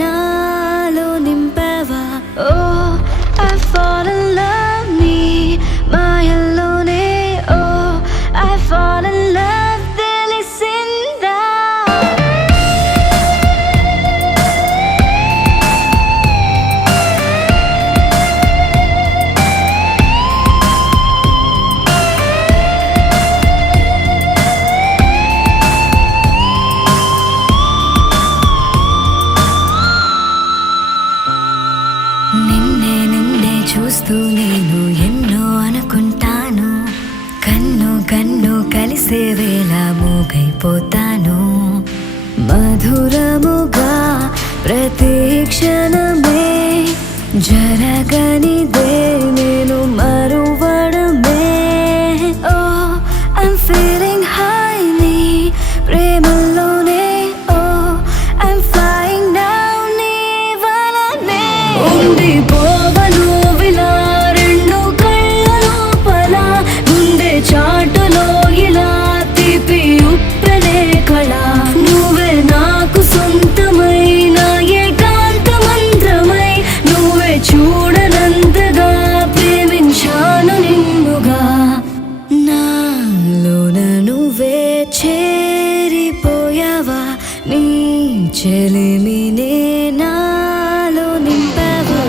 నాలో నింపవా. Oh, I fall in love నీ మాయల్లోనే. Oh, I fall in love తెలిసిందా. నిన్నే చూస్తూ నేను ఎన్నో అనుకుంటాను. కన్ను కలిసే వేళ మూగైపోతాను. మధురముగా ప్రతి క్షణమే జరగనిదే నేను మరువడమే. Oh, I'm feeling high నీ ప్రేమలోనే. Oh, I'm flying now నీ వలనే. ఉండిపోవను విలా రెండు కళ్ళ లోపల. గుండె చాటులో ఇలా తీపి ఉప్పెనే కళ. నువ్వే నాకు సొంతమైన ఏకాంత మంత్రమై. నువ్వే చూడనంతగా ప్రేమించాను నిన్నుగా. నాలోన నువ్వే చేరిపోయావా. నీ చెలిమినే నాలో నింపవా.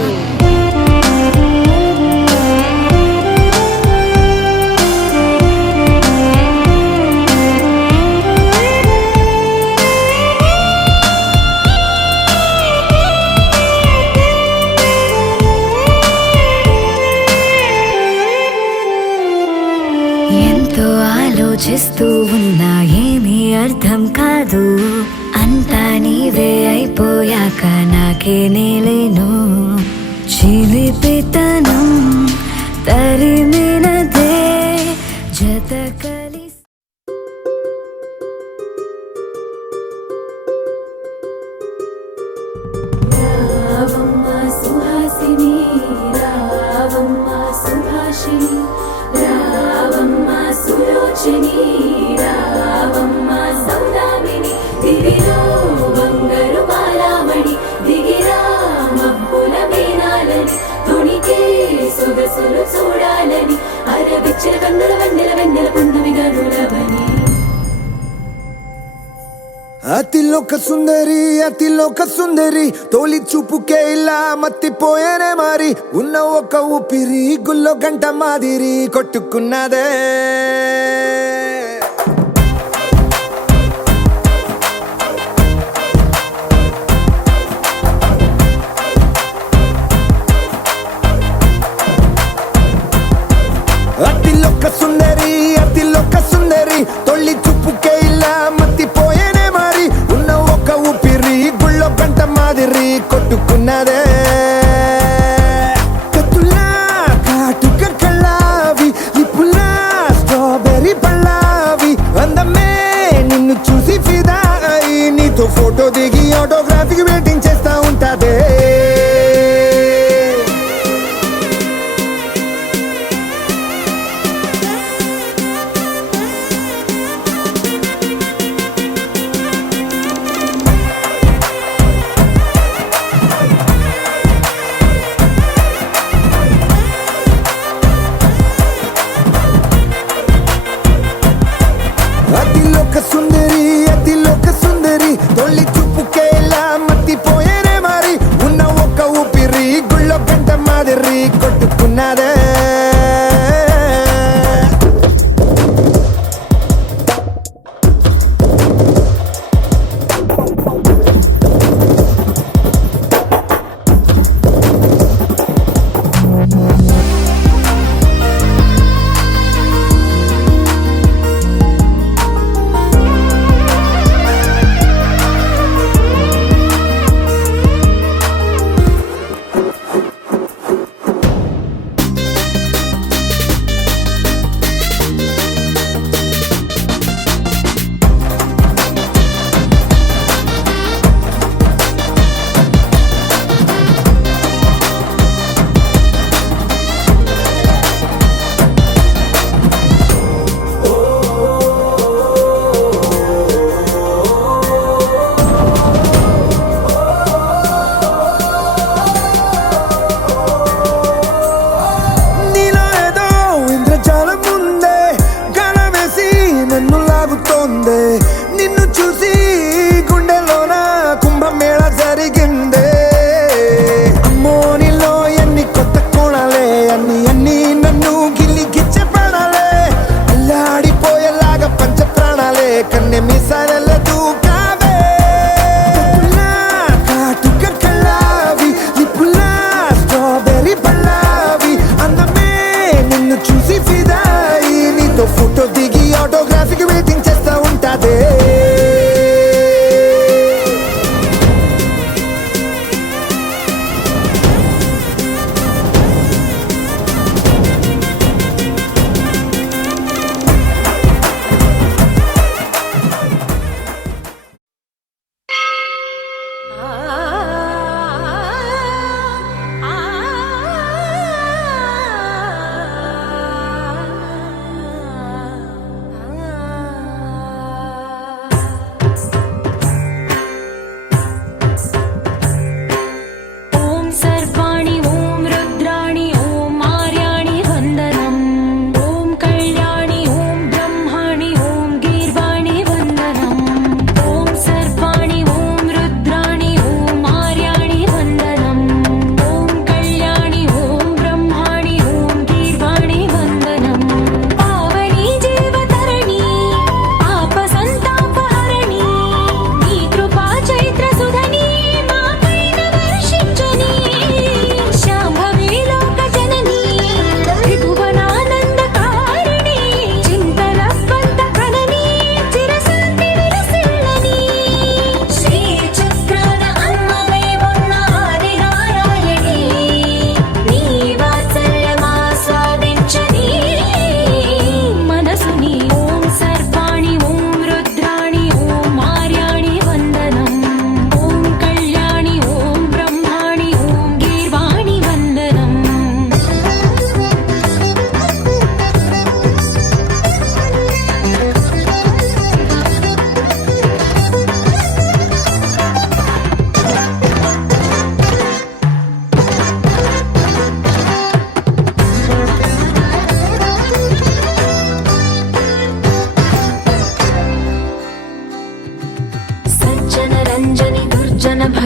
ఎంతో ఆలోచిస్తూ ఉన్నా ఏమీ అర్థం కాదు. అంతా నీవే అయిపోయాక నాకే నేలేను. చిలిపితనం తరిమినదే జత కలిసి. రావమ్మ సుహాసిని రావమ్మ సుభాషిణి రావమ్మ సులోచని రావమ్మ సౌదామిని. దివిలో బంగారు బాలామణి దిగిరా మబ్బుల మేనాలని. తొణికే సొగసులు చూడాలని అరవిచ్చల కన్నుల వెన్నెల వెన్నెల పున్నమి గనులవని. అతిలోక సుందరి తోలి చూపుకే ఇలా మత్తిపోయేనే మారి. ఉన్న ఒక ఊపిరి గుల్లో గంట మాదిరి కొట్టుకున్నదే. అతిలోక సుందరి తొలి చూపుకే ఇలా మత్తిపోయేనే మారి. ఉన్న ఒక ఊపిరి గుళ్ళో గంట మాదిరి కొట్టుకున్నదే. కత్తులా కాటుక కళ్ళావి లిప్పులా స్ట్రాబెర్రీ పళ్ళావి. అందమే నిన్ను చూసి ఫిదా అయి నీతో ఫోటో దిగి ఆటోగ్రాఫీకి వెయిటింగ్ చేస్తా ఉంటాదే.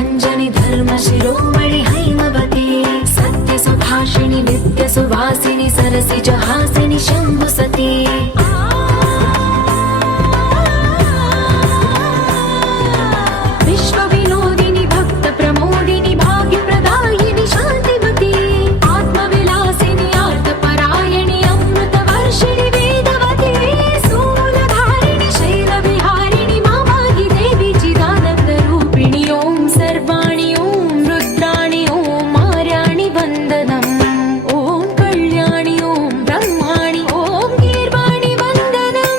అంజని ధర్మ శిరోమణి హైమవతి సత్య సుభాషిణి నిత్య సువాసిని సరసిజ హాసిని శంభు సతీ విశ్వ వినోదిని భక్త ప్రమోదిని భాగ్య ప్రదాయిని శాంతివతి ఆత్మ విలాసిని ఆర్త పరాయణి అమృత వర్షిణి వేదవతి శూలధారిణి శైల విహారిణి మామాగి దేవి చిదానంద రూపిణి ఓం సర్వాణి ఓం రుద్రాణి ఓం మార్యాణి వందనం ఓం కళ్యాణి ఓం బ్రహ్మాణి ఓం గీర్వాణి వందనం.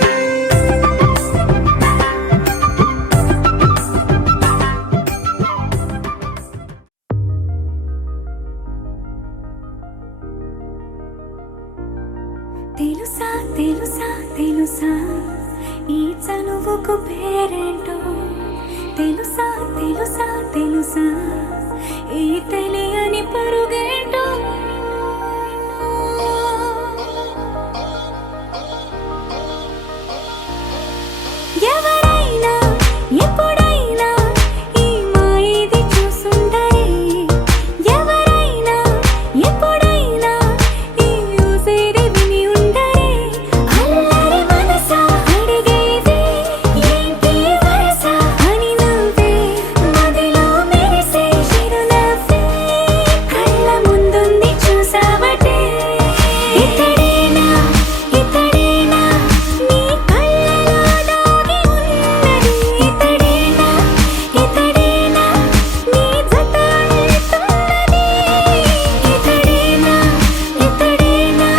తెలుసా తెలుసా తెలుసా ఈ చనువుకు పేరేంటో తెలుసా తెలుసా తెలుసా ఈ తెలియని పరుగేంటో ఎవరైనా ఎప్పుడైనా ఈ మాయిది చూసుండరే ఎవరైనా ఎప్పుడైనా ఈ ఊసేది విని ఉండరే అల్లరి మనసా అడిగేది ఏంటి వరస అని నవ్వే మదిలో మెరిసే చిరునవ్వే కళ్ళ ముందుంది చూసావటే ఇతడేనా ఇతడేనా నీ కళ్ళలో దాగి ఉన్నది ఇతడేనా ఇతడేనా నీ జత అంటున్నది ఇతడేనా ఇతడేనా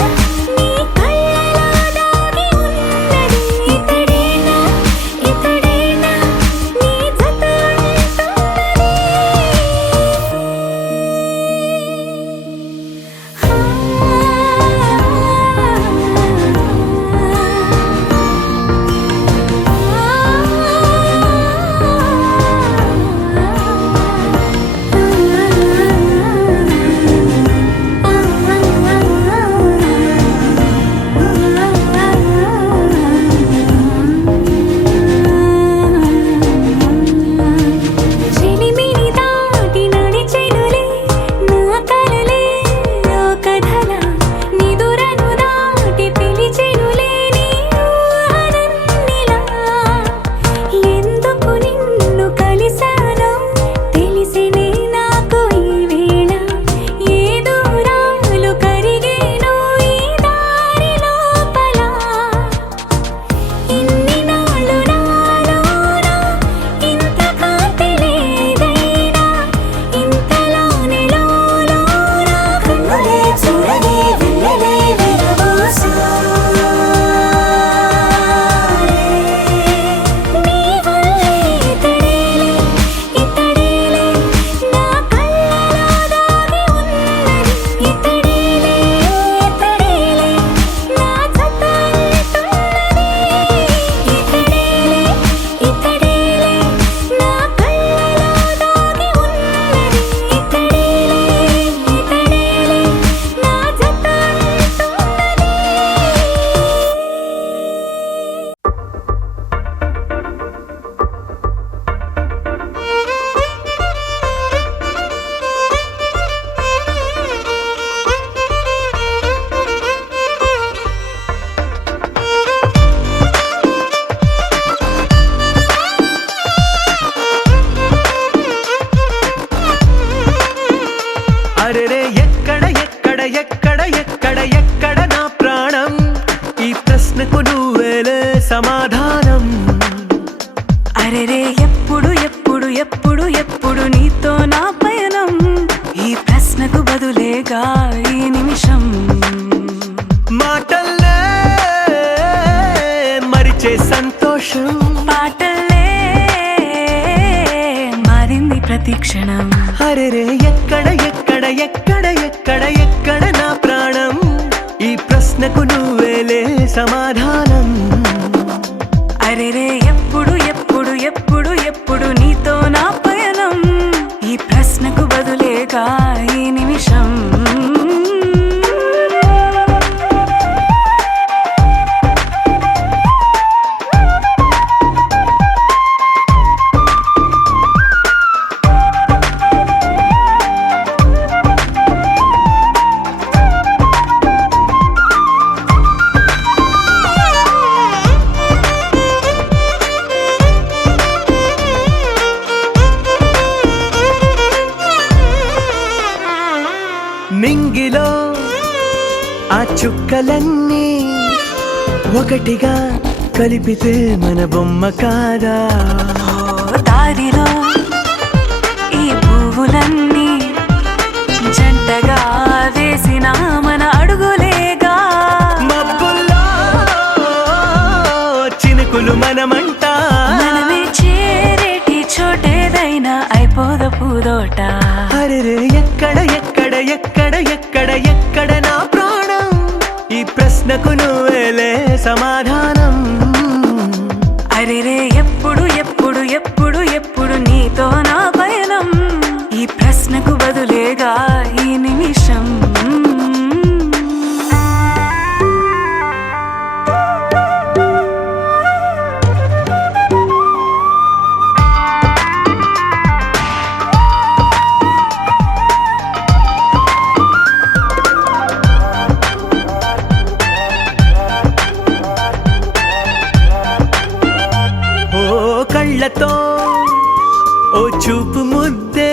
నీ కళ్ళలో దాగి ఉన్నది ఇతడేనా ఇతడేనా నీ జత చెలిమిని దాటి నడిచెనులే నా కలలే ఓ కథలా నిదురను దాటి పిలిచెనులే నీ ఊహలన్నిలా ఎందుకు నిన్ను కలిసానో తెలిసినే నాకు ఈ వేళ ఏ దూరాలు కరిగేనో ఈ దారి లోపల ఇన్ని నాళ్ళు నాలోన ఇంత కాంతి లేదైనా ఇంతలోనే లోలోన కన్నులే చూడలే వెన్నెలే విరబోసారే నీ వల్లే ఇతడేలే ఇతడేలే నా కళ్ళలో దాగి ఉన్నది ఇతడేలే ఇతడేలే నా జత అంటున్నది ఇతడేలే ఇతడేలే నా కళ్ళలో దాగి ఉన్నది ఇతడేలే ఇతడేలే నా జత అరెరే ఎక్కడ ఎక్కడ ఎక్కడ ఎక్కడ ఎక్కడ నా ప్రాణం ఈ ప్రశ్నకు నువ్వేలే సమాధానం అరెరే ఎప్పుడు ఎప్పుడు ఎప్పుడు ఎప్పుడు నీతో నా పయనం ఈ ప్రశ్నకు బదులేగా ఈ నిమిషం మాటల్లే మరిచే సంతోషం పాటలే మారింది ప్రతి క్షణం అరెరే ఎక్కడ ఎక్కడ ఎక్కడ ఎక్కడ ఎక్కడ నా ప్రాణం ఈ ప్రశ్నకు నువ్వేలే సమాధానం అరెరే ఎప్పుడు ఎప్పుడు ఎప్పుడు ఎప్పుడు నీతో నా పయనం ఈ ప్రశ్నకు బదులేగా ఈ నిమిషం నింగిలో ఆ చుక్కలన్నీ ఒకటిగా కలిపితే మన బొమ్మ కాదా? దారిలో ఈ పువ్వులన్నీ జంటగా వేసిన మన అడుగులేగా. మబ్బుల్లో చినుకులు మనమంట, మనమే చేరేటి చోటేదైనా అయిపోద పూదోట. అరెరే ఎక్కడ ఎక్కడ ఎక్కడ ఎక్కడ ఎక్కడ నా ప్రాణం? ఈ ప్రశ్నకు నువ్వేలే సమాధానం. అరెరే ఎప్పుడు ఎప్పుడు ఎప్పుడు ఎప్పుడు నీతో నా పయనం? ఈ ప్రశ్నకు బదులేగా ఈ నిమిషం. కళ్ళతో ఓ చూపు ముద్దే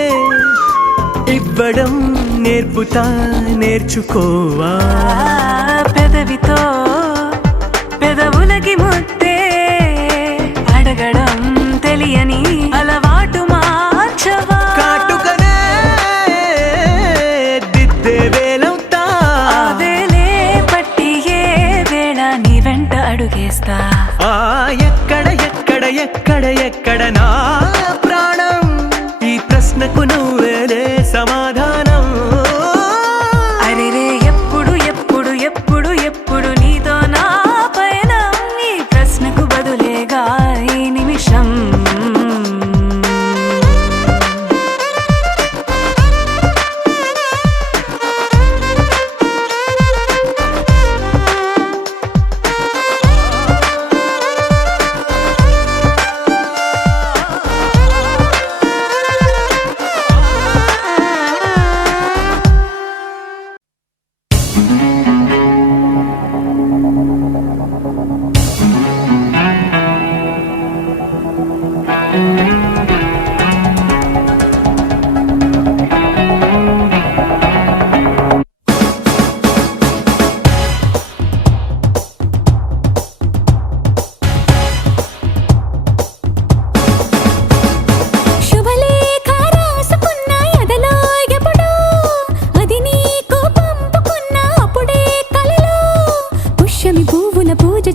ఇవ్వడం నేర్పుతా, నేర్చుకోవా? పెదవితో పెదవులకి ముద్దే అడగడం తెలియని అలవాటు మార్చవా? కాటుకనే దిద్దే వేలవుతా, అదేలే పట్టి ఏ వేళ నీ వెంట అడుగేస్తా. ఎక్కడ ఎక్కడ ఎక్కడ ఎక్కడ నా ప్రాణం? ఈ ప్రశ్నకు నువ్వేలే సమాధానం. అరెరే ఎప్పుడు ఎప్పుడు ఎప్పుడు ఎప్పుడు నీతో నా పయనం? ఈ ప్రశ్నకు బదులేగా ఈ నిమిషం.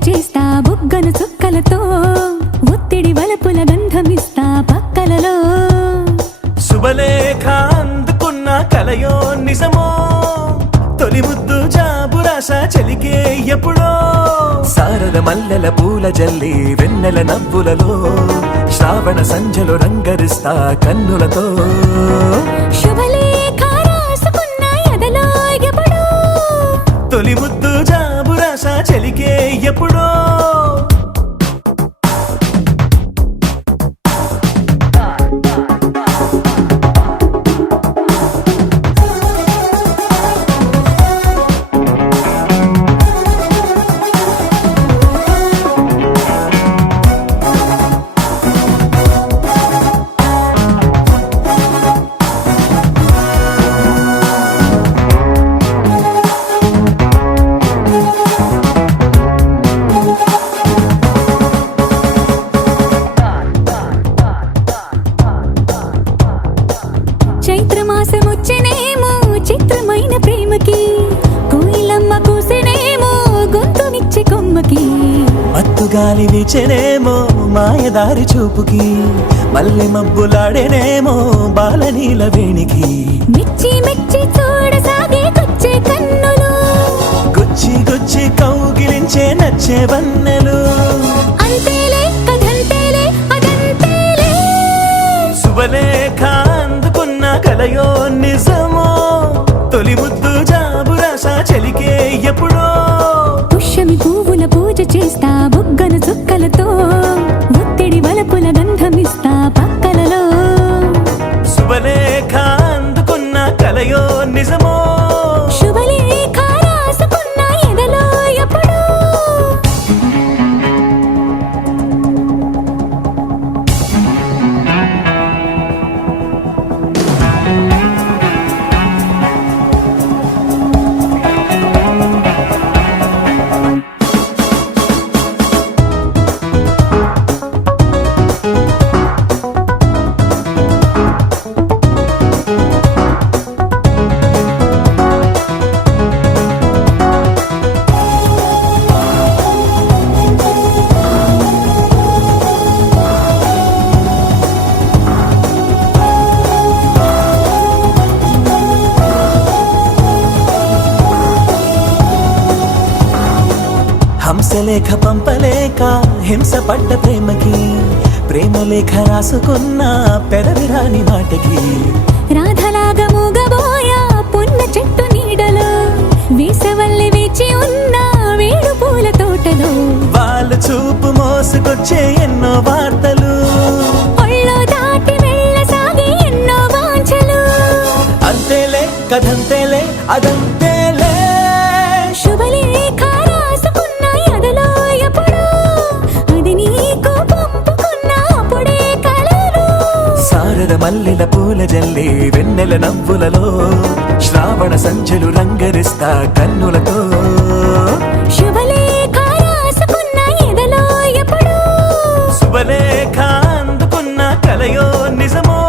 చేస్తా బుగ్గను చుక్కలతో, ఒత్తిడి వలపుల గంధమిస్తా పక్కలలో. శుభలేఖ అందుకున్న కలయో నిజమో, తొలి ముద్దు జాబురాస చెలికే ఎప్పుడో. సారద మల్లెల పూల జల్లి వెన్నెల నవ్వులలో, శ్రావణ సంధ్యలో రంగరిస్తా కన్నులతో. శుభలేఖ రాసుకున్న ఎదలో ఎప్పుడో, తొలి ముద్దు జాబురాస చెలికే ఎప్పుడో. చైత్రమాసమొచ్చెనేమో చిత్రమైన ప్రేమకి, కోయిలమ్మ కూసెనేమో గొంతునిచ్చే కొమ్మకి. మత్తుగాలి వీచెనేమో మాయదారి చూపుకి, మల్లె మబ్బులాడేనేమో బాలనీల వేణికి. మెచ్చి మెచ్చి చూడసాగే కొచ్చే కన్నులు, గుచ్చి గుచ్చి కౌగిలించే నచ్చే వన్నెలు. అంతేలే కదంతేలే అదంతేలే. శుభలేఖ అందుకున్న కలయో నిజమో, తొలి ముద్దు జాబురాస చెలికే ఎప్పుడో. పుష్యమి పువ్వుల పూజ చేస్తా బుగ్గను చుక్కలతో, ఒత్తిడి వలపుల గంధమిస్తా పక్కలలో. శుభలేఖ అందుకున్న కలయో నిజమో, శుభలేఖ రాసుకున్న ఎదలో ఎప్పుడో. రాజలేఖ పంపలేక హింసపడ్డ ప్రేమకి ప్రేమలేఖ రాసుకున్న పెదవి రాని మాటకి రాధలాగా మూగబోయా పున్న చెట్టు నీడలో వేసవల్లి వేచి ఉన్న వేడు పూల తోటలో వాళ్ళు చూపు మోసుకొచ్చే ఎన్నో వార్తలు ఒళ్ళో దాటి వెళ్ళసాగే ఎన్నో వాంఛలు అంతేలే కథంతేలే అదంతేలే శుభలేఖ రాసుకున్న ఎదలో ఎప్పుడో అది నీకు పంపుకున్న అప్పుడే కలరు శారద మల్లెల పూల జల్లి వెన్నెల నవ్వులలో శ్రావణ సంధ్యలు రంగరిస్తా కన్నులతో శుభలేఖ రాసుకున్న ఎదలో ఎప్పుడో శుభలేఖ అందుకున్న కలయో నిజమో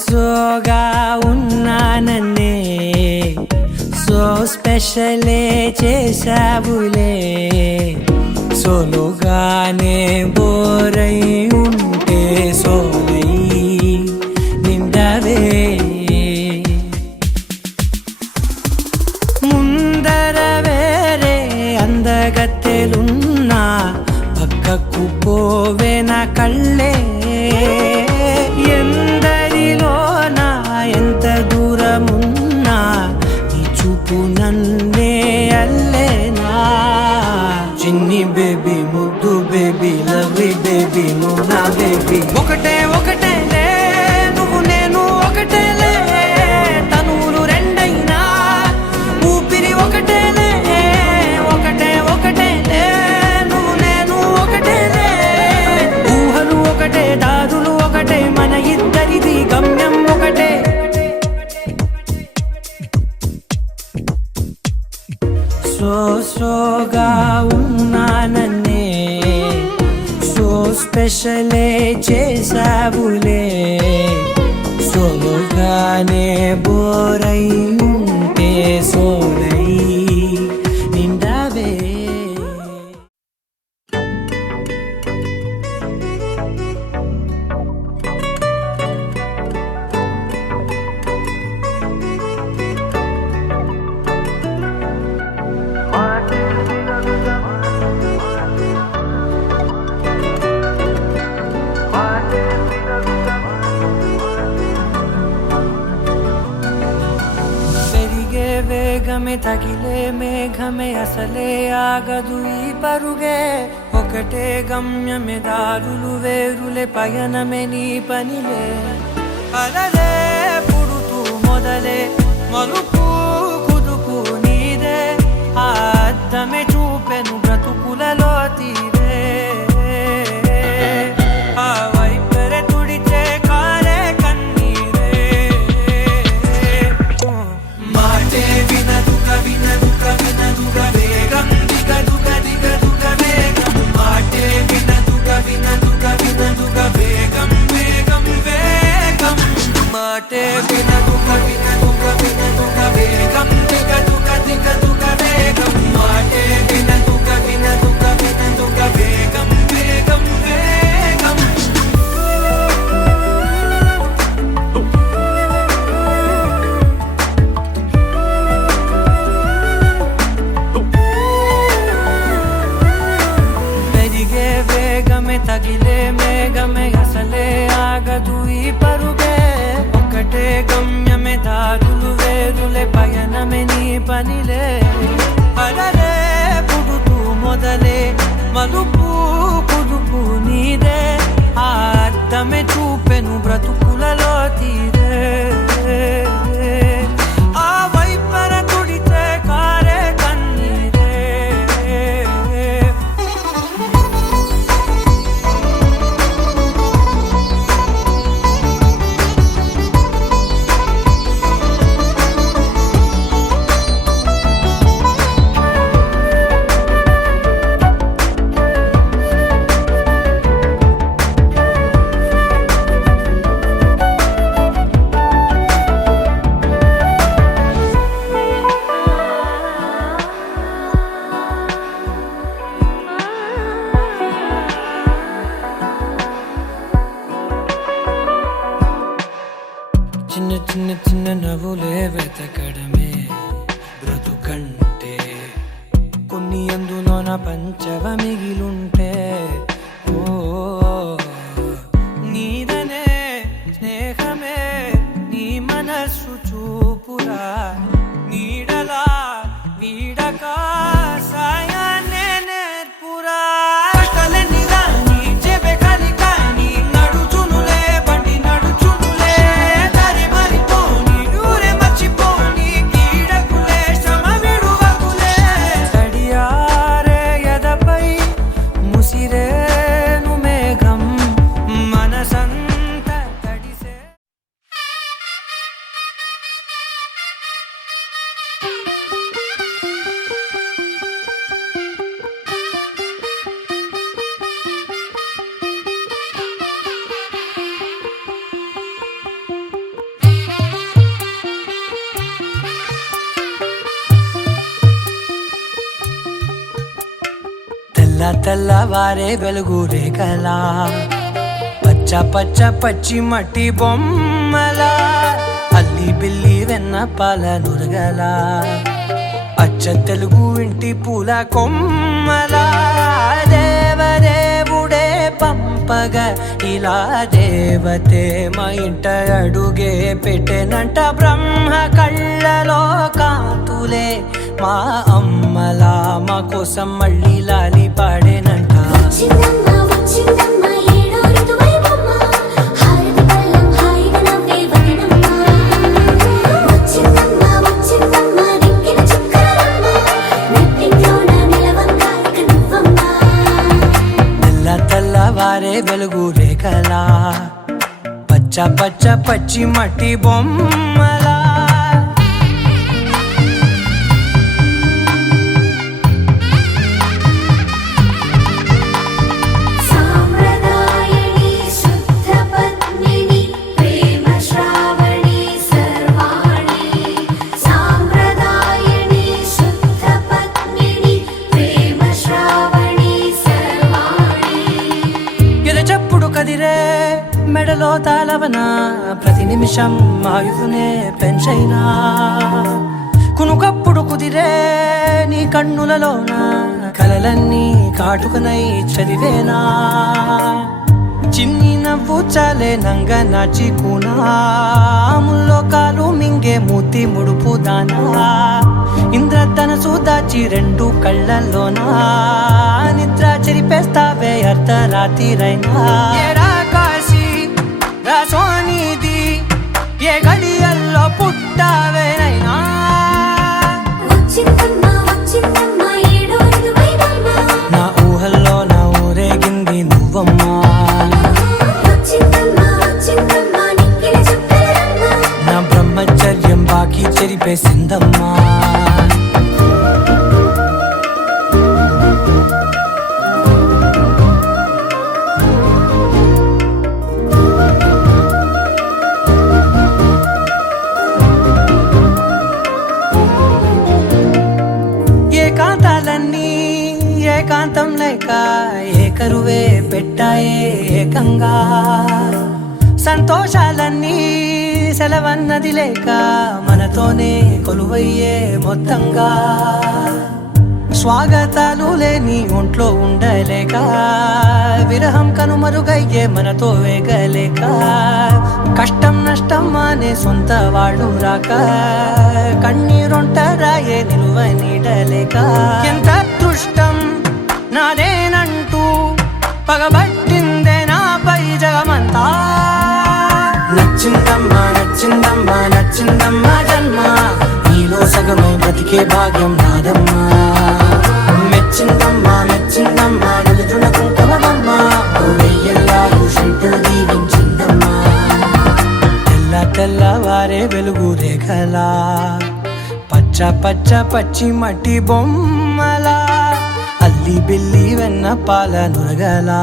సోగా ఉన్నానన్నే సో స్పెషలే చేసావులే సోలుగానే బోరై ఉంటే సోలై నిండవే ముందర వేరే అందగత్తెలున్నా పక్కకు పోవే నా కళ్ళే ఎందరిలోనా ఎంత దూరమున్నా నీ చూపు నన్నే అల్లేనా చిన్ని బేబీ ముద్దు బేబీ లవ్లీ బేబీ నువ్వు నా బేబీ ఒకటే ఒకటేలే నువ్వు నేను ఒకటేలే తనువులు రెండైనా ఊపిరి ఒకటేలే ఒకటే ఒకటేలే నువ్వు నేను ఒకటేలే ఊహలు ఒకటే దారులు ఒకటే మన ఇద్దరిది గమ్యం ఒకటే సోగా ఉన్నానన్నే సో స్పెషలే చేసావులే సోలుగానే బోరై ఉంటే సోలై నిండవే పెరిగే వేగమే తగిలే మేఘమే అసలే ఆగదు ఈ పరుగే ఒకటే గమ్యమే దారులు వేరులే పయనమే నీ పనిలే అలలే పుడుతూ మొదలే మలుపు కుదుపు నీదే ఆ అద్దమే చూపెను బ్రతుకులలో తీరే ఆ వైపరే తుడిచే కారే కన్నీరే మాటే వినదుక వినదుక వినదుక వేగం దిగదుక దిగదుక వేగం మాటే వినదుక వినదుక వినదుక వేగం వేగం వేగం మాటే వినదుక వినదుక వినదుక వేగం దిగదుక దిగదుక వేగం మాటే వినదుక వినదుక వినదుక వేగం వేగం వేగం పెరిగే వేగమే తగిలే మేఘమే అసలే ఆగదు ఈ పరుగే ఒకటే గమ్యమే దారులు వేరులే పయనమే నీ పనిలే అలలే పుడుతూ మొదలే మలుపు కుదుపు నీదే ఆ అద్దమే చూపెను బ్రతుకులలో తీరే ఆ వైపర తుడిచే కారే కన్నీరే ఉంటే ఓ నీదనే స్నేహమే నీ మనస్సు చూపురా నీడలా వీడక సాయాన్నే నేర్పురా కలని రాని చెబె కలి కాని నడుచునులే బండి నడుచునులే దారి మరిపోని ఊరే మర్చిపోని కీడకులే శ్రమ విడువకులే తడియారే ఎదపై ముసిరేను మేఘం మనసంత తడిసే తెల్లవారే వెలుగు రేఖలా పచ్చ పచ్చ పచ్చి మట్టి బొమ్మలా అల్లి బిల్లి వెన్న పాల నురగలా అచ్చ తెలుగు ఇంటి పూల కొమ్మలా దేవదేవుడే పంపగ ఇలా దేవతే మా ఇంట అడుగే పెట్టెనంట బ్రహ్మ కళ్ళలో కాంతులే మా అమ్మలా మా కోసం మళ్ళీ లాలి పాడేనంట వచ్చిందమ్మ వచ్చిందమ్మ ఏడో ఋతువైవమ్మ హారతి పళ్ళం హాయిగా నవ్వే వదనమ్మ వచ్చిందమ్మ వచ్చిందమ్మ నిక్కిన చుక్కలమ్మ నెట్టింట్లోన నిలవంగా ఇక నువ్వమ్మ తెల్లవారే వెలుగు రేఖలా పచ్చ పచ్చ పచ్చి మట్టి బొమ్మలా సాంప్రదాయని శుద్ధ పద్మిని ప్రేమ శ్రావణి సర్వాణి సాంప్రదాయని శుద్ధ పద్మిని ప్రేమ శ్రావణి సర్వాణి ఎదచప్పుడు కదిరే మెడలో తాళవన ప్రతి నిమిషం ఆయుధునే పెంచైనా కునుకప్పుడు కుదిరే నీ కన్నులలోన కలలన్నీ కాటుకనై చదివేనా చిన్ని నవ్వు చాలే నంగ నాచి కూనాముల్లో కాలు మింగే మూతి ముడుపు దానా ఇంద్రధనసు దాచి రెండు కళ్ళల్లోనా నిద్ర చెరిపేస్తావే అర్ధరాత్రిరైనా ఏరా కాశీ రాసోనిది ఏ గడియల్లో పుట్టావేనైనా వచ్చిందమ్మ వచ్చిందమ్మ ఏడో ఋతువైవమ్మ నా ఊహల్లో నా ఊరేగింది నువ్వమ్మా వచ్చిందమ్మ వచ్చిందమ్మ నిక్కిన చుక్కలమ్మ నా బ్రహ్మచర్యం బాకీ చెరిపేసిందమ్మా ఏకాంతాలన్నీ ఏకాంతం లేక ఏకరువే పెట్టాయే ఏకంగా సంతోషాలన్నీ సెలవన్నది లేక మనతోనే కొలువయ్యే మొత్తంగా స్వాగతాలు లేని ఒంట్లో ఉండలేక విరహం కనుమరుగయ్యే మనతో వేగలేక కష్టం నష్టం అనే సొంత వాడు రాక కన్నీరొంటరాయే నిలువ నీడలేక ఎంత అదృష్టం నాదేనంటూ పగబట్టిందే నాపై జగమంతా నచ్చిందమ్మా నచ్చిందమ్మా నచ్చిందమ్మా జన్మ నీలో సగమై బ్రతికే భాగ్యం నాదమ్మా మెచ్చిందమ్మా మెచ్చిందమ్మా నిలుతున్న కుంకుమమ్మా వెయ్యల్లాలు శంకరు దీవించిందమ్మా తెల్లవారే వెలుగు రేఖలా పచ్చ పచ్చ పచ్చి మట్టి బొమ్మలా అల్లి బిల్లి వెన్న పాల నురగలా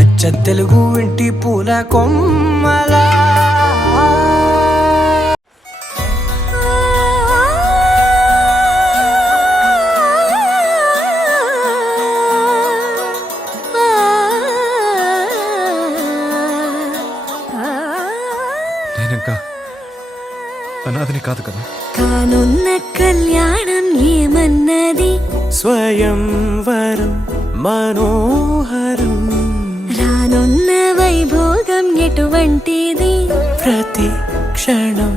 అచ్చ తెలుగు ఇంటి పూల కొమ్మలా నేనింకా అనాథని కాదు కదా. కానున్న కళ్యాణం ఏమన్నది స్వయంవరం మనోహరం రానున్న వైభోగం ఎటువంటిది ప్రతి క్షణం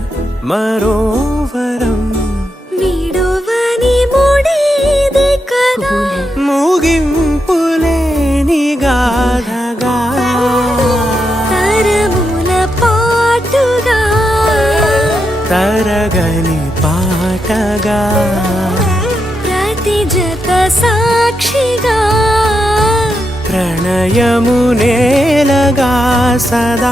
మరోవరం వీడువని మూడేది కదా ముగింపులేని గాథగా తరముల పాటుగా తరగని పాటగా ప్రతి జత సాక్షిగా ప్రణయము నేలగా సదా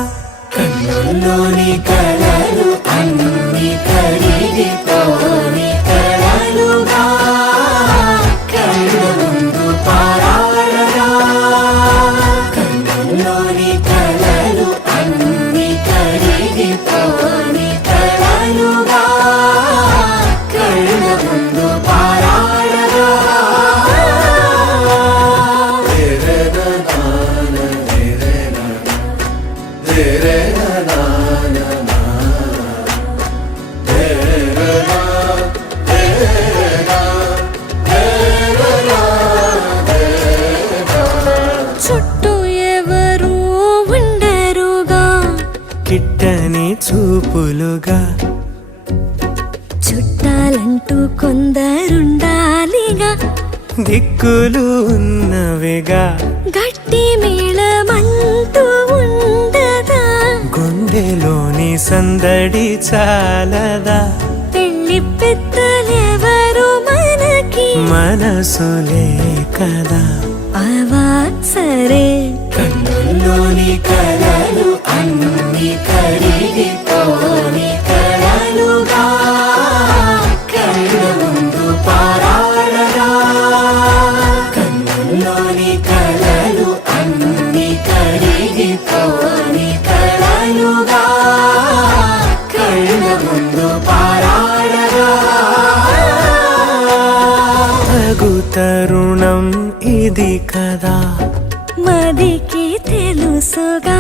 కన్నుల్లోని కలలు అన్ని కరిగిపోని కలలుగా కళ్ళ ముందు పారాడగా కన్నుల్లోని కలలు అన్ని కరిగిపోని కలలుగా కళ్ళ ముందు పారాడగా చుట్టూ ఎవరు ఉండరుగా కిట్టని చూపులుగా చుట్టాలంటూ కొందరుండాలిగా దిక్కులు ఉన్నవిగా గట్టి మేళమంటూ ఉండదా గుండెలోని సందడి చాలదా పెళ్లి పెద్దలెవరు మనకి మనసులే కదా అవా సరే కన్నుల్లోని కలలు అన్ని కరిగిపోని కలలుగా కళ్ళ ముందు పారాడగా కన్నుల్లోని కలలు అన్ని కరిగిపోని కలలుగా కళ్ళ ముందు పారాడగా తగు తరుణం ఇది కదా మదికి తెలుసుగా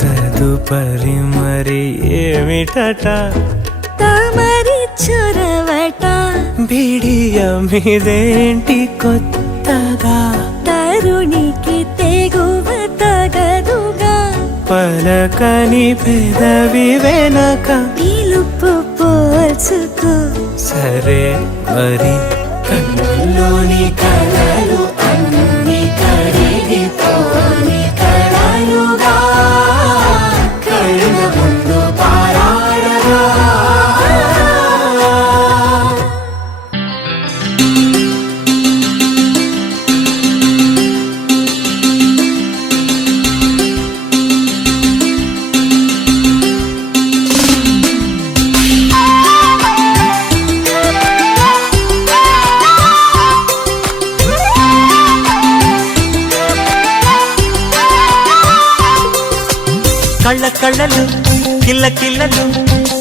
తదుపరి మరి ఏమిటట తమరి చొరవట బిడియమిదేంటి కొత్తగా తరుణికి తెగువ తగదుగా పలకని పెదవి వెనక పిలుపు పోల్చుకో సరే మరి కన్నుల్లోని కలలు అన్ని కరిగిపోని కలలుగా కళ్ళ ముందు పారాడగా కళ్ళ కళ్ళలు కిల్ల కిల్లలు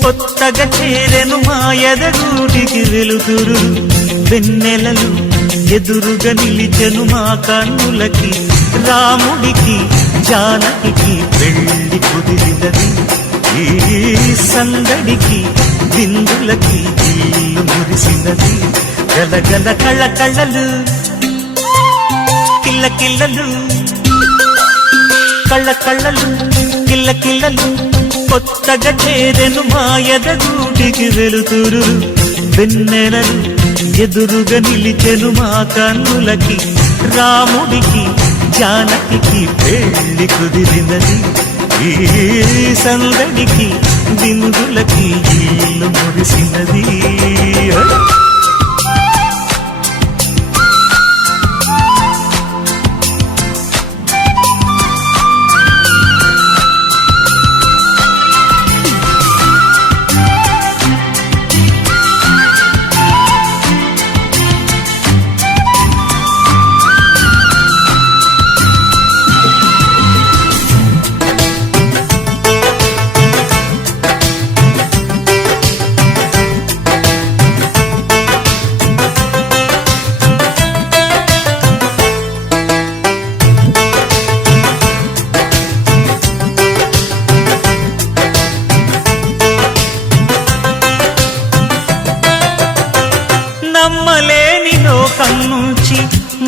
కొత్తగా చేరెను మాయదగూటికి వెలుతురు వెన్నెలలు ఎదురుగా నిలిచెను మా కన్నులకి రాముడికి జానకి పెళ్లి కుదిరినది ఈ సందడికి బిందులకి ఇల్లు మురిసినది గలగల కళ్ళ కళ్ళలు కిల్ల కిల్లలు కళ్ళ కళ్ళలు కిల్ల కిల్లలు కొత్తగా చేరెను మాయదగూటికి వెలుతురు వెన్నెలలు ఎదురుగా నిలిచెను మా కన్నులకి రాముడికి జానకి పెళ్లి కుదిరినది ఈ సందడికి బిందులకి ఇల్లు మురిసినది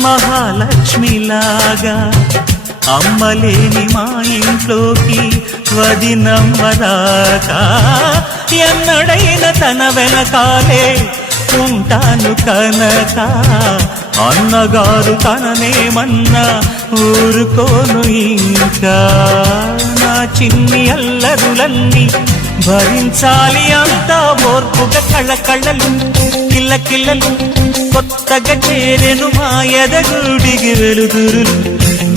మహాలక్ష్మిలాగా అమ్మలేని మా ఇంట్లోకి వదినమ్మదాకా ఎన్నడైన తన వెనకాలే ఉంటాను కనుక అన్నగారు తననేమన్నా ఊరుకోను ఇంకా నా చిన్ని అల్లరులన్నీ భరించాలి అంతా ఓర్పుగా కళ్ళకళ్ళలు కిల్లకిల్లలు కొత్తగా చేరెను మా ఎదగుడికి వెలుతురులు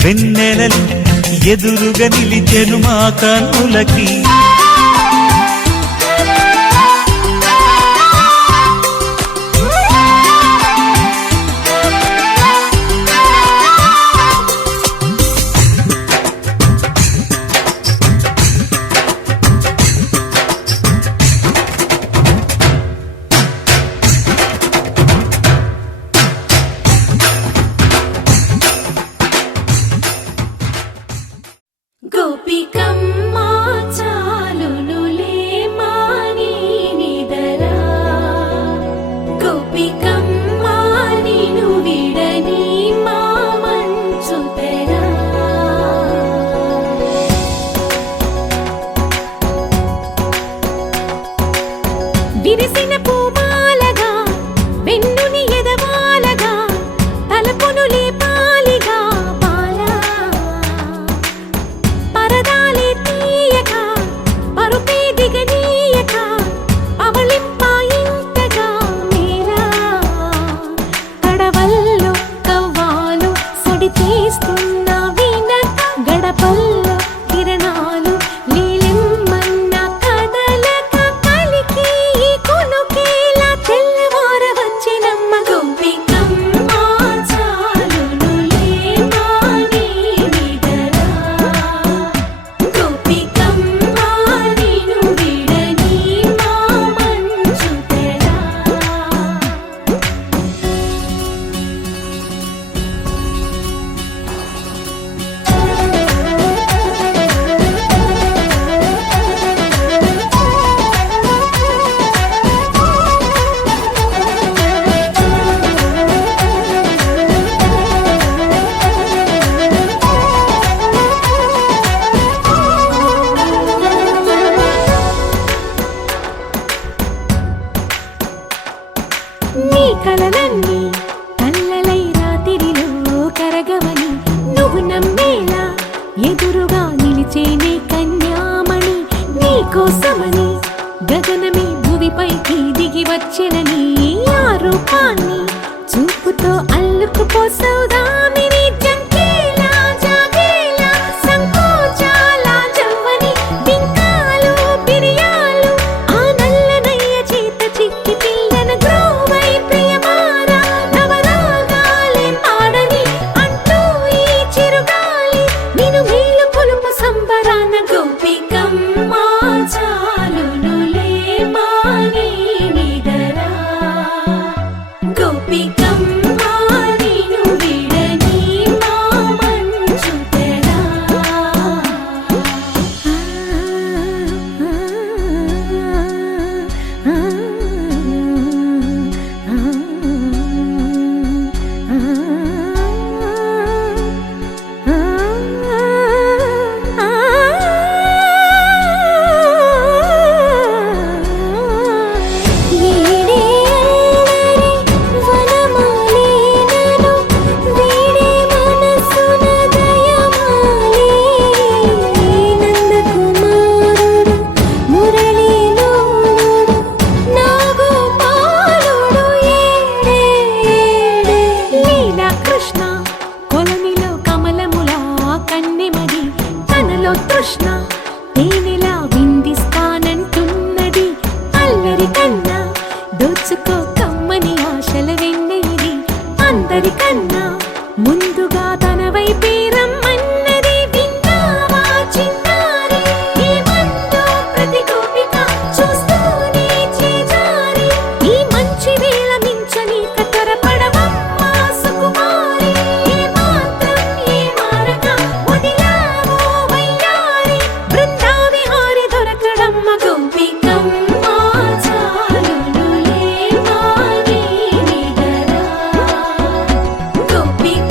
వెన్నెలలు ఎదురుగా నిలిచెను మా కన్నులకి గోపికమ్మ చాలునులే మాని నిదరా గోపికమ్మ నిను విడని మా మంచు తెరా విరిసిన పూమాలగా వెన్నుని ఎదవాలగా తలపును లేపాలిగా పరదాలే తీయక పరుపే దిగనీయక అవళింపాయింతగా మీరా కడవల్లో కవ్వాలు సడి తీస్తున్న వినక గడపల్లో కిరణాలు నీలిమ్మన్న కదలక కలికి కొనుకేలా తెల్లవార వచ్చినమ్మ గోపికమ్మ చాలునులే మాని నిదరా గోపికమ్మ నిను విడని మా మంచు తెరా నీ కలలన్నీ కల్లలై రాత్రిలో కరగవని నువ్వు నమ్మేలా ఎదురుగా నిలిచేనే కన్యామణి నీ కోసమని గగనమే భూమిపైకి దిగి వచ్చినని ఆ రూపాన్ని చూపుతో అల్లుకుపోసౌదామిని జంకేలా జాగేలా సంకోచాల జవ్వని బింకాలు బిరియాలు ఆ నల్లనయ్య చేత చిక్కి పిల్లన గ్రోవై ప్రియమారా నవరాగాలే పాడని అంటూ ఈ చిరుగాలి నిన్ను మేలు కొలుపు సంబరాన గోపికమ్మ చాలునులే మాని నిదరా గోపికమ్మ నిను విడని మా మంచు తెరా వీడే అల్లరి వనమాలినను వీడే మనసున దయమాలి నందకుమారుడు మురళీలోలుడు నాగోపాలుడు ఏడే లీలా కృష్ణ కొలనిలో కమలములా కన్నెమది తనలో తృష్ణ తేనెలా విందిస్తానంటున్నది అల్లరి కన్నా దోచుకో కమ్మని ఆశల వెన్నెయిది అందరికన్నా ముందుగా తన వైపే రమ్మన్నది విన్నావా చిన్నారి ఏమందో ప్రతి గోపిక చూస్తూనే చేజారి ఈ మంచి వేళ మించని కతరపడవమ్మ సుకుమారి ఏ మాత్రం ఏ మారక వదిలావో వయ్యారి బృందావిహారి దొరకడమ్మ గోపికమ్మ చాలునులే మాని నిదరా గోపికమ్మ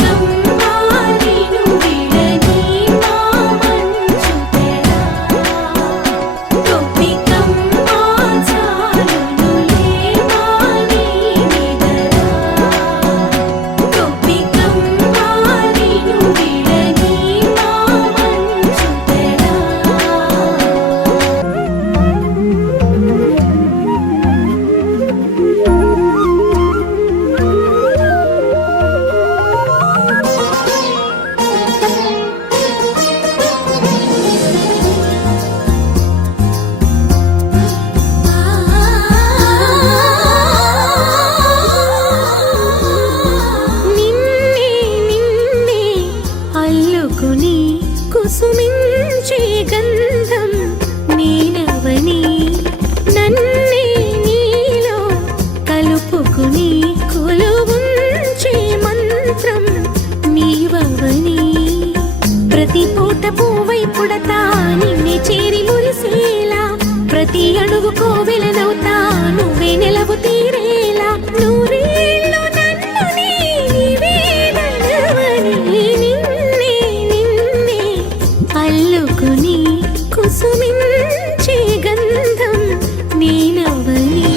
కుసుమించే గంధం నేనవని నన్నే నీలో కలుపుకుని కొలువుంచే మంత్రం నీవవని ప్రతి పూట పువ్వై పుడతా నిన్నే చేరి మురిసేలా ప్రతి అణువు కోవెలనవుతా నువ్వే నెలవు తీరేలా నూరేళ్ళు నన్ను నీ నివేదనవని నిన్నే నిన్నే అల్లుకుని కుసుమించే గంధం నేనవని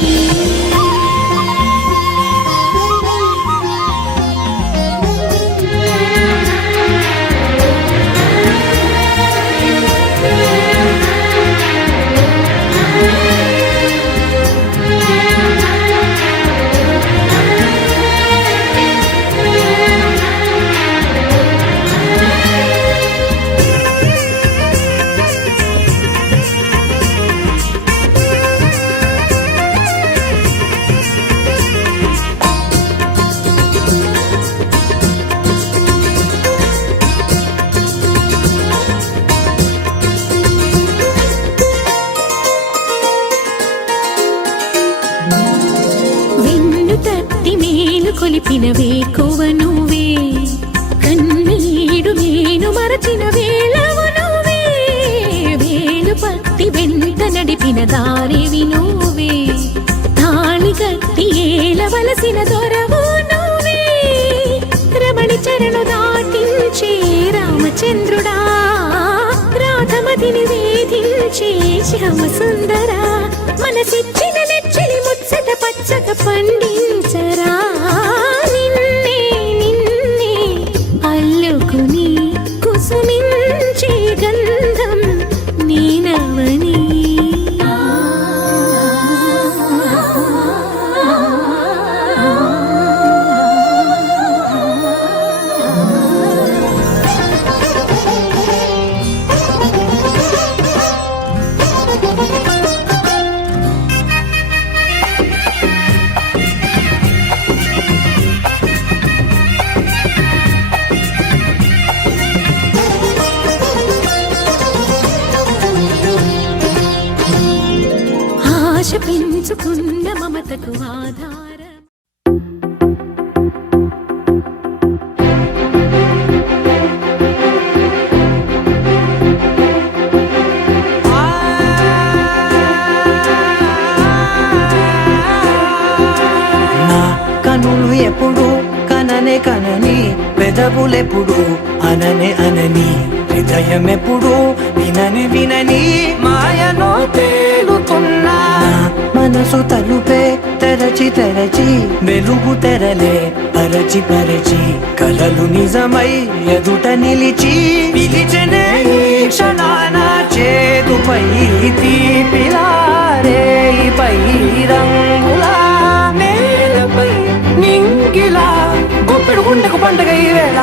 కొలిపిన వేకువ నువ్వే కన్నీడు నేను మరచిన వేళవు నువ్వే వేలు పట్టి వెంట నడిపిన దారివి నువ్వే తాళి కట్టి ఏలవలసిన దొరవు నువ్వే రమణి చరణు దాటించే రామచంద్రుడా రాధమతిని వేధించే శ్యామ సుందరా మనసిచ్చిన నెచ్చలి ముచ్చట పచ్చక పండించరా నిన్నే నిన్నే అల్లుకుని కుసుమించే గంధం నేనవని ఆశ పెంచుకున్న మమతకు ఆధారం నా కనులు ఎప్పుడు కననే కనని పెదవులెప్పుడు అననే అనని హృదయం ఎప్పుడు వినని వినని మాయలో తేలుతున్నా మనసు తలుపే తెరచి తెరచి వెలుగు తెరలే పరచి పరచి కలలు నిజమై ఎదుట నిలిచి పిలిచనే ఈ క్షణాన చేతుపై తీపిలారే పై రంగులా నేలపై నింగిలా గుప్పెడు గుండెకు పండగ ఈ వేళ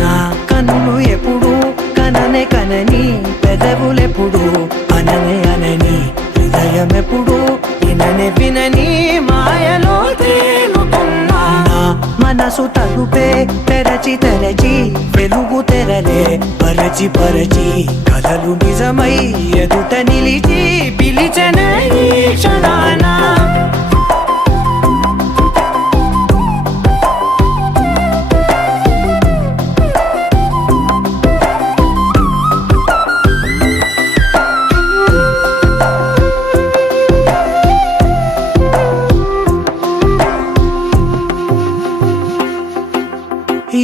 నా కన్నులు ఎప్పుడు కననే కనని పెదవులెప్పుడు అననే అనని హృదయం ఎప్పుడు విననే వినని మాయలో తేలుతున్నా నా మనసు తలుపే తెరచి తెరచి వెలుగు తెరలే పరచి పరచి కలలు నిజమై ఎదుట నిలిచి పిలిచనే ఈ క్షణాన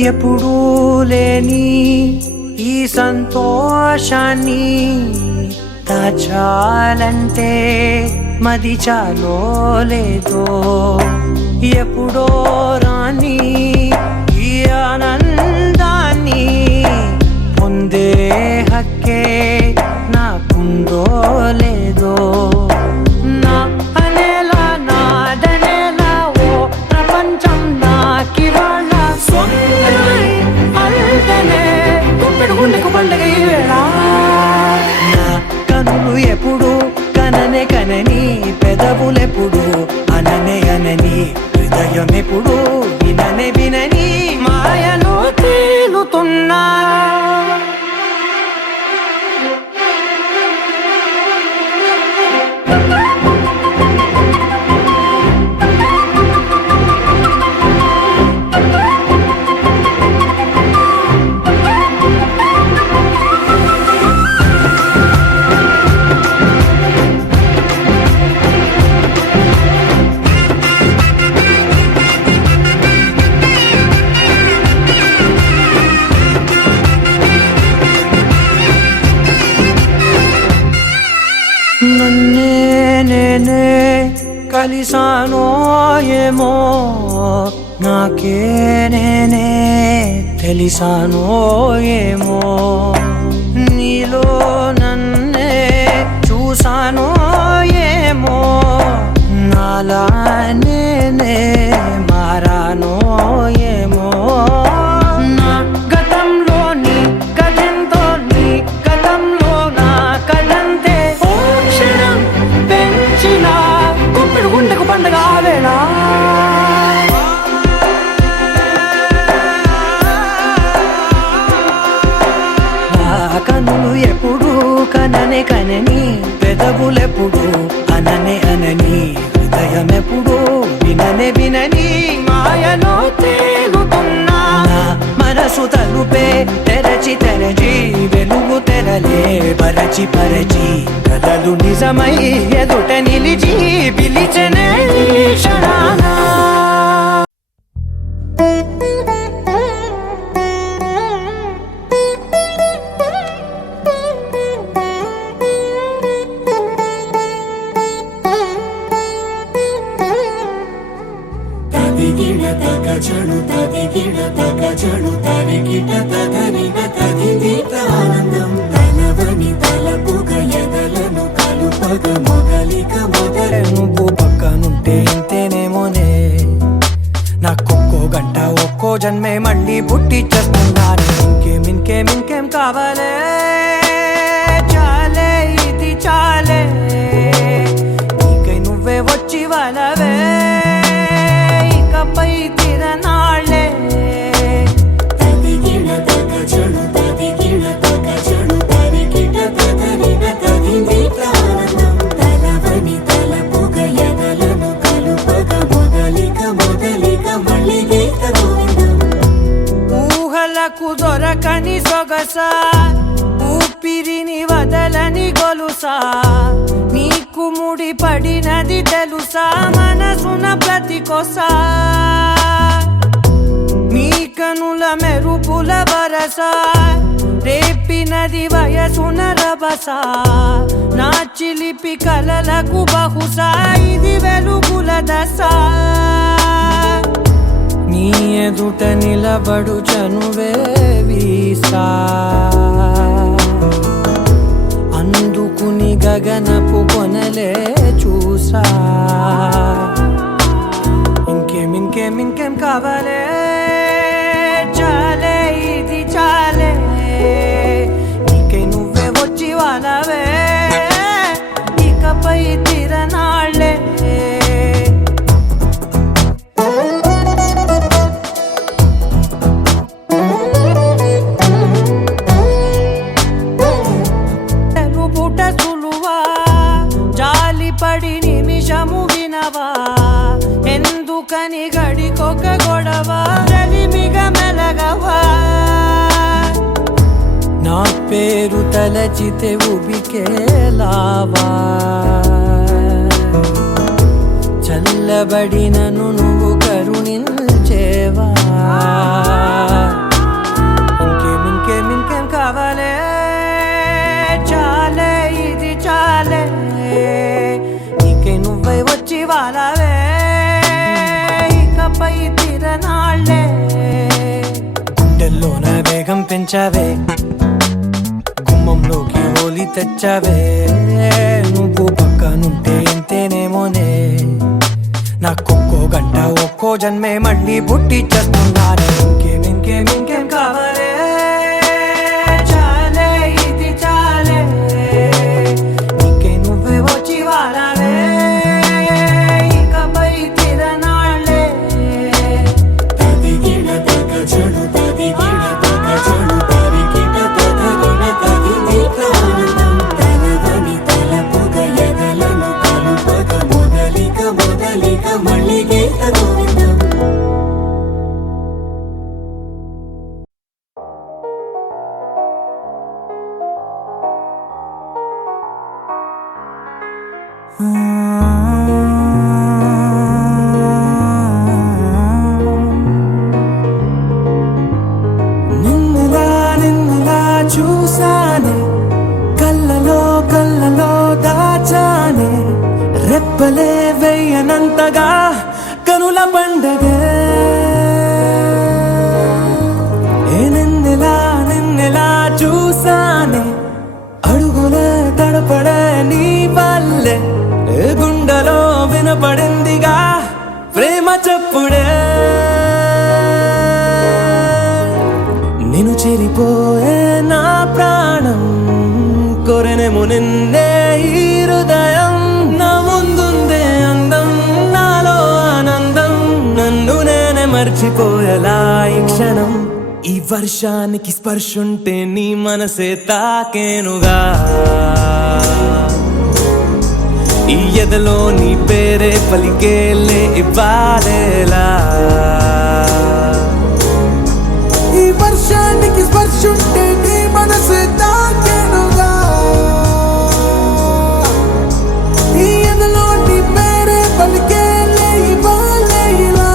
ఎప్పుడూ లేని ఈ సంతోషాన్ని దాచాలంటే మది చాలో లేదో ఎప్పుడో రాని ఈ ఆనందాన్ని పొందే హక్కే నాకుందో లేదో నా అనేలా నాదనేలా ఓ ప్రపంచం నాకివాళ్ళ సొంతమై అల్దనే గుప్పెడు గుండెకు పండగ ఈ వేళ నా కనులు ఎప్పుడు కననే కనని పెదవులెప్పుడు అననే అనని హృదయం హృదయమెప్పుడు విననే వినని మాయలో తేలుతున్నా నన్నే నేనే కలిసానో ఏమో నాకే నేనే తెలిసానో ఏమో నీలో నన్నే చూసానో ఏమో నాలా నేనే మారానో ఏమో నా గతంలోని కథంతో నీ గతంలో నా కథంతే ఓ క్షణం పెంచిన గుప్పెడు గుండెకు పండగ ఆవేళ కనులు ఎప్పుడు కననే కనని పెదవులెప్పుడు అననే అనని హృదయమెప్పుడు విననే వినని మాయలో తేలుతున్నా మనసు తలుపే తెరచి తెరచి వెలుగు తెరలే పరచి పరచి కలలు నిజమై ఎదుట నిలిచి పిలిచనే క్షణానా తదిగిడ తగచడు తదిగిడ తగచడు తరిగిట తగరిన తదిదీత ఆనందం తలవని తలపుగ ఎదలను కలుపగ మొగలిక మొదలు నువ్వు పక్కనుంటే ఇంతేనేమోనే నాకొక్కో గంట ఒక్కో జన్మే మళ్ళీ పుట్టి చేస్తున్నాను ఇంకేం ఇంకేం ఇంకేం కావాలే చాలే ఇది చాలే నీకై నువ్వే వచ్చి వాళ్ళవే ఇకపై తిరనాళ్ళే తదిగిడ తగచడు తదిగిడ తగచడు తరిగిట తగరిన తదిదీత ఆనందం తలవని తలపుగ ఎదలను కలుపగ మొదలిక మొదలిక మళ్ళీ గీత గోవిందం ఊహలకు దొరకని సొగస ఊపిరిని వదలని గొలుసా నీకు ముడి పడినది తెలుసా మనసున ప్రతి కొసా నీ కనుల మెరుపుల వరస రేపినది వయసున రభస నా చిలిపి కలలకు బహుశా ఇది వెలుగుల దశ నీ ఎదుట నిలబడు చనువే వీసా అందుకుని గగనపు కొనలే చూసా ఇంకేం ఇంకేం ఇంకేం కావాలే చాలే ఇది చాలే నీకే నువ్వే వచ్చి వాళ్ళవే ఇకపై తిరనాళ్ళే పడి నిమిషము వినవా ఎందుకని గడికొక గొడవ రలిమిగ మెలగవా నా పేరు తలచితే ఉబికేలావా చల్లబడినను నువ్వు కరుణించేవా ఇంకేం ఇంకేం ఇంకేం కావాలే చాలే ఇది చాలే నీకే నువ్వై వచ్చి వాళ్ళవే ఇకపై తిరనాళ్ళే గుండెల్లోన వేగం పెంచావే గుమ్మంలోకి హోలీ తెచ్చావే నువ్వు పక్కనుంటే ఇంతేనేమోనే నాకొక్కో గంట ఒక్కో జన్మే మళ్ళీ పుట్టి చేస్తున్నాను ఇంకేం ఇంకేం ఇంకేం కావాలే చాలే ఇది చాలే నీకే నువ్వే వచ్చి వాళ్ళవే ఇకపై తిరనాళ్ళే మళ్ళీ గీత గోవిందం. నిన్నలా చూసానే కళ్ళలో దాచానే రెప్పలే వెయ్యనంతగా కనుల పండగే నిన్నెలా చూసానే అడుగులే తడపడే నీ వల్లే గుండెలో వినపడిందిగా ప్రేమ చెప్పుడే నిన్ను చెరిపోయే నా ప్రాణం కొరెనేమో నిన్నే ఈ హృదయం నా ముందుందే అందం నాలో ఆనందం నన్ను నేనే మర్చిపోయేలా ఈ క్షణం ఈ వర్షానికి స్పర్శుంటే నీ మనసే తాకేనుగా ఈ ఎదలో నీ పేరే పలికేలే ఇవ్వాలేలా ఈ వర్షానికి స్పర్శుంటే నీ మనసు తాకెనుగా ఈ ఎదలో నీ పేరే పలికేలే ఇవ్వాలేలా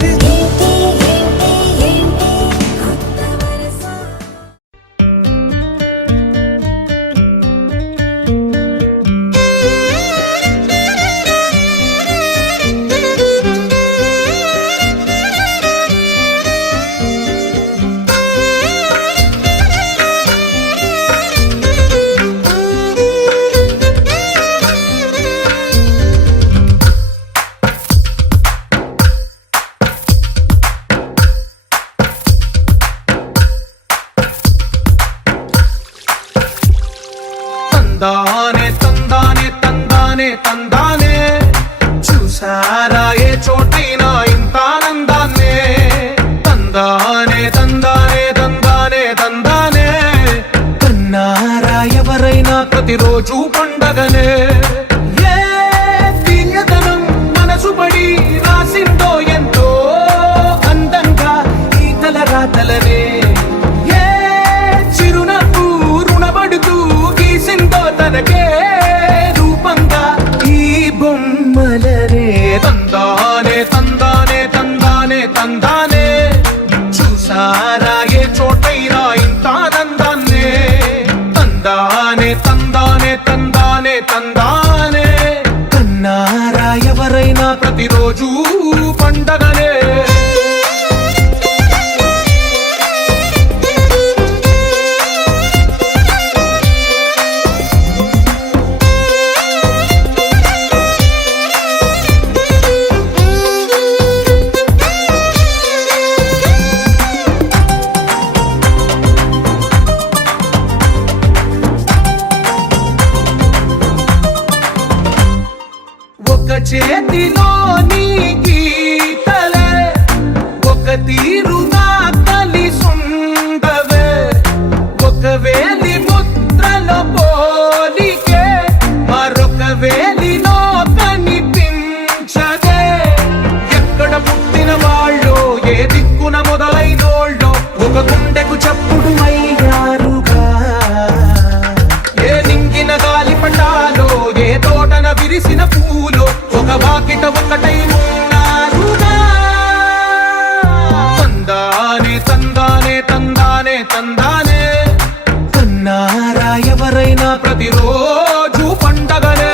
ఏంటి కొత్త వరస తందానే తందానే తందానే తందానే చూసారా ఏ చోటైనా ఇంత ఆనందాన్నే తందానే తందానే తందానే తందానే కన్నారా ఎవరైనా ప్రతిరోజు పండగనే ఏ తీయదనం మనసు పడి రాసిందో ఎంతో అందంగా ఈ తలరాతలనే ఏ చిరునవ్వు రుణపడుతూ గీసిందో తనకే రూపంగా ఈ బొమ్మలనే తందానే తందానే తందానే తందానే చూసారా ఏ చోటైనా ఇంత ఆనందాన్నే తందానే తందానే తందానే తందానే కన్నారా ఎవరైనా ప్రతిరోజు పండగనే ఒక చేతిలో నీ గీతలే ఒక తీరుగా కలిసుండవే ఒక వేలి ముద్రలో పోలికే మరొక వేలిలో కనిపించదే ఎక్కడ పుట్టిన వాళ్ళో ఏ దిక్కున మొదలైనోళ్ళో ఒక గుండెకు చప్పుడు అయ్యారుగా ఏ నింగిన గాలి పటాలో ఏ తోటన విరిసిన పూలో ఒక వాకిట ఒకటై ఉన్నారుగా తందానే తందానే తందానే తందానే కన్నారా ఎవరైనా ప్రతిరోజు పండగనే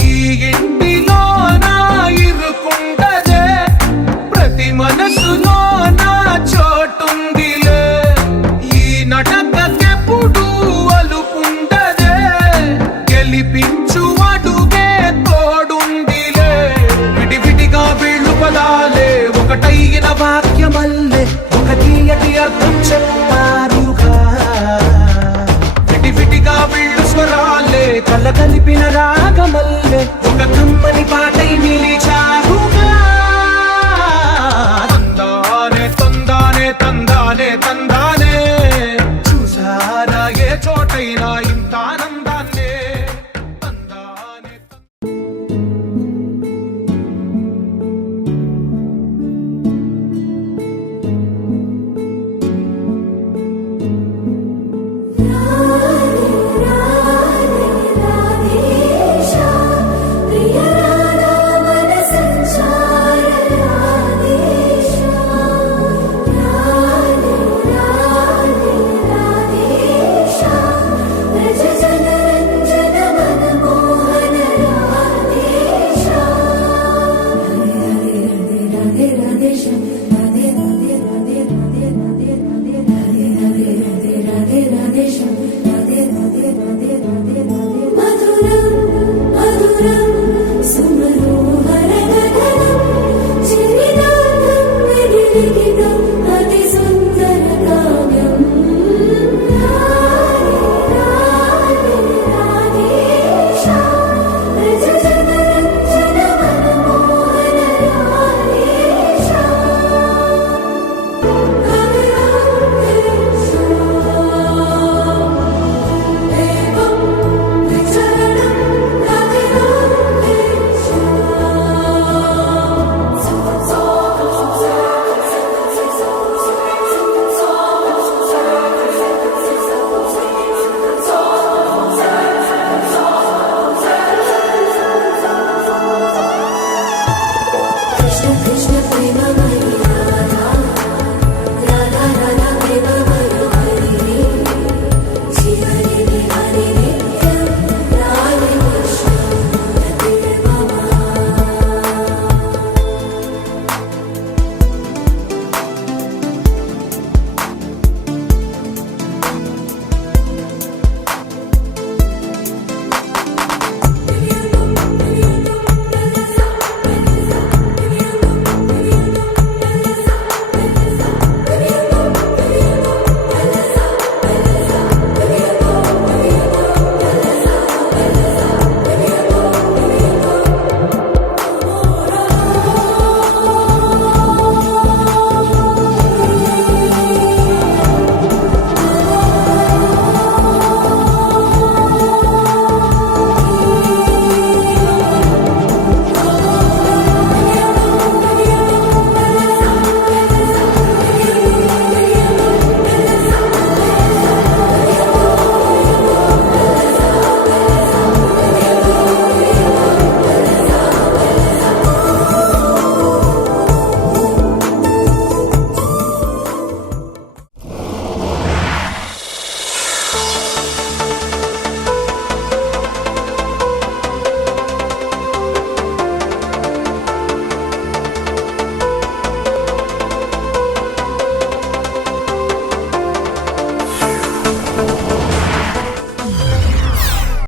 ఈ ఇంటిలో నా ఇరుకుండదే ప్రతి మనసులో నా చోటుందిలే ఈ నటకెప్పుడు అలుపుండదే గెలిపించు అడుగే తోడుందిలే విడివిడిగా వీళ్ళు పదాలే ఒకటైన వాక్యమల్లే ఒక తీయటి అర్థం చెప్పారుగా విడివిడిగా వీళ్ళు స్వరాలే కల కలిపిన రాగమల్లే ఒక కమ్మని పాటై నిలిచారు